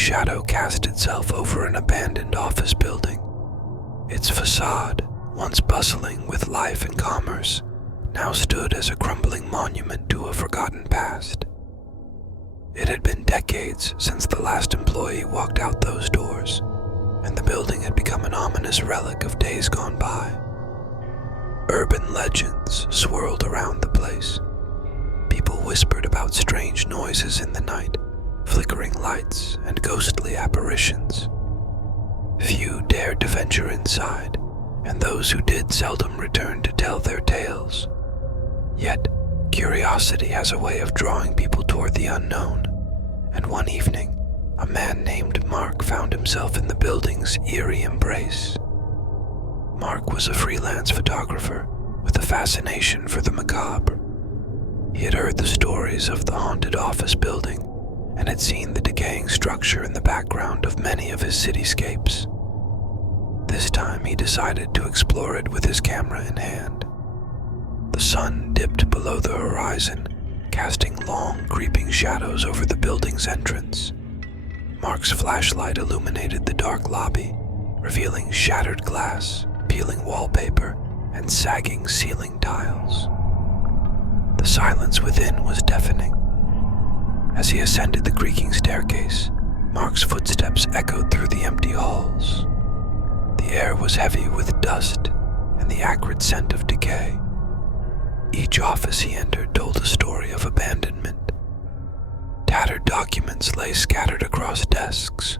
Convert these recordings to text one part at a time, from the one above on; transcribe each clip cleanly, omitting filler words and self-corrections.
shadow cast itself over an abandoned office building. Its facade, once bustling with life and commerce, now stood as a crumbling monument to a forgotten past. It had been decades since the last employee walked out those doors, and the building had become an ominous relic of days gone by. Urban legends swirled around the place. People whispered about strange noises in the night, flickering lights, and ghostly apparitions. Few dared to venture inside, and those who did seldom returned to tell their tales. Yet, curiosity has a way of drawing people toward the unknown, and one evening, a man named Mark found himself in the building's eerie embrace. Mark was a freelance photographer with a fascination for the macabre. He had heard the stories of the haunted office building and had seen the decaying structure in the background of many of his cityscapes. This time he decided to explore it with his camera in hand. The sun dipped below the horizon, casting long, creeping shadows over the building's entrance. Mark's flashlight illuminated the dark lobby, revealing shattered glass, peeling wallpaper, and sagging ceiling tiles. The silence within was deafening. As he ascended the creaking staircase, Mark's footsteps echoed through the empty halls. The air was heavy with dust and the acrid scent of decay. Each office he entered told a story of abandonment. Tattered documents lay scattered across desks,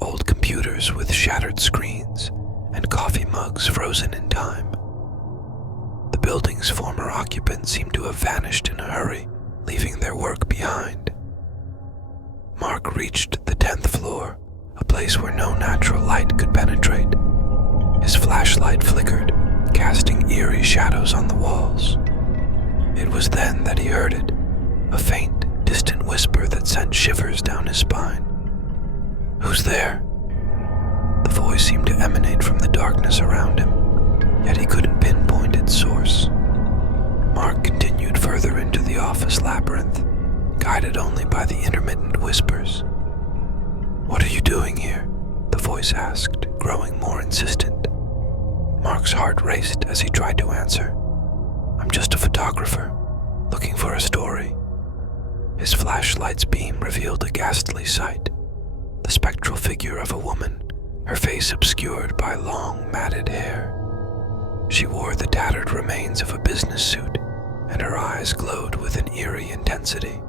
old computers with shattered screens, and coffee mugs frozen in time. The building's former occupants seemed to have vanished in a hurry, leaving their work behind. Mark reached the 10th floor, a place where no natural light could penetrate. His flashlight flickered, casting eerie shadows on the walls. It was then that he heard it, a faint, distant whisper that sent shivers down his spine. "Who's there?" The voice seemed to emanate from the darkness around him, yet he couldn't pinpoint its source. Mark continued further into the office labyrinth, guided only by the intermittent whispers. "What are you doing here?" the voice asked, growing more insistent. Mark's heart raced as he tried to answer. "I'm just a photographer, looking for a story." His flashlight's beam revealed a ghastly sight, the spectral figure of a woman, her face obscured by long, matted hair. She wore the tattered remains of a business suit, and her eyes glowed with an eerie intensity.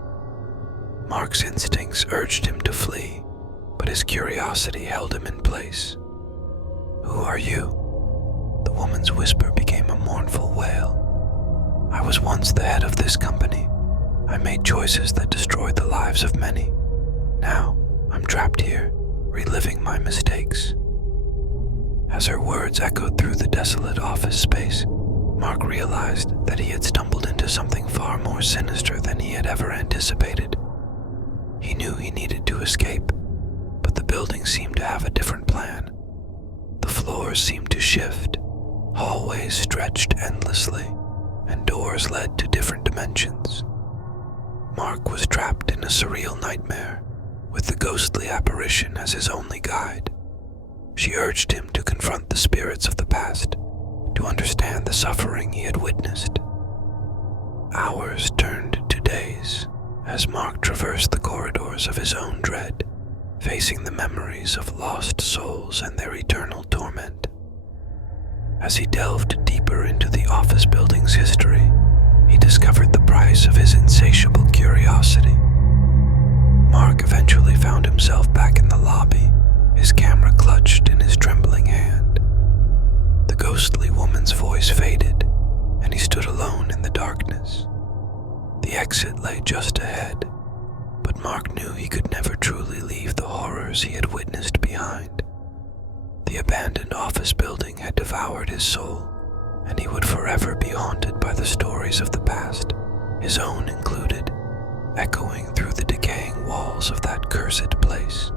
Mark's instincts urged him to flee, but his curiosity held him in place. "Who are you?" The woman's whisper became a mournful wail. "I was once the head of this company. I made choices that destroyed the lives of many. Now, I'm trapped here, reliving my mistakes." As her words echoed through the desolate office space, Mark realized that he had stumbled into something far more sinister than he had ever anticipated. He knew he needed to escape, but the building seemed to have a different plan. The floors seemed to shift, hallways stretched endlessly, and doors led to different dimensions. Mark was trapped in a surreal nightmare, with the ghostly apparition as his only guide. She urged him to confront the spirits of the past, to understand the suffering he had witnessed. Hours turned to days as Mark traversed the corridors of his own dread, facing the memories of lost souls and their eternal torment. As he delved deeper into the office building's history, he discovered the price of his insatiable curiosity. Mark eventually found himself back in the lobby, his camera clutched in his trembling hand. The ghostly woman's voice faded, and he stood alone in the darkness. The exit lay just ahead, but Mark knew he could never truly leave the horrors he had witnessed behind. The abandoned office building had devoured his soul, and he would forever be haunted by the stories of the past, his own included, echoing through the decaying walls of that cursed place.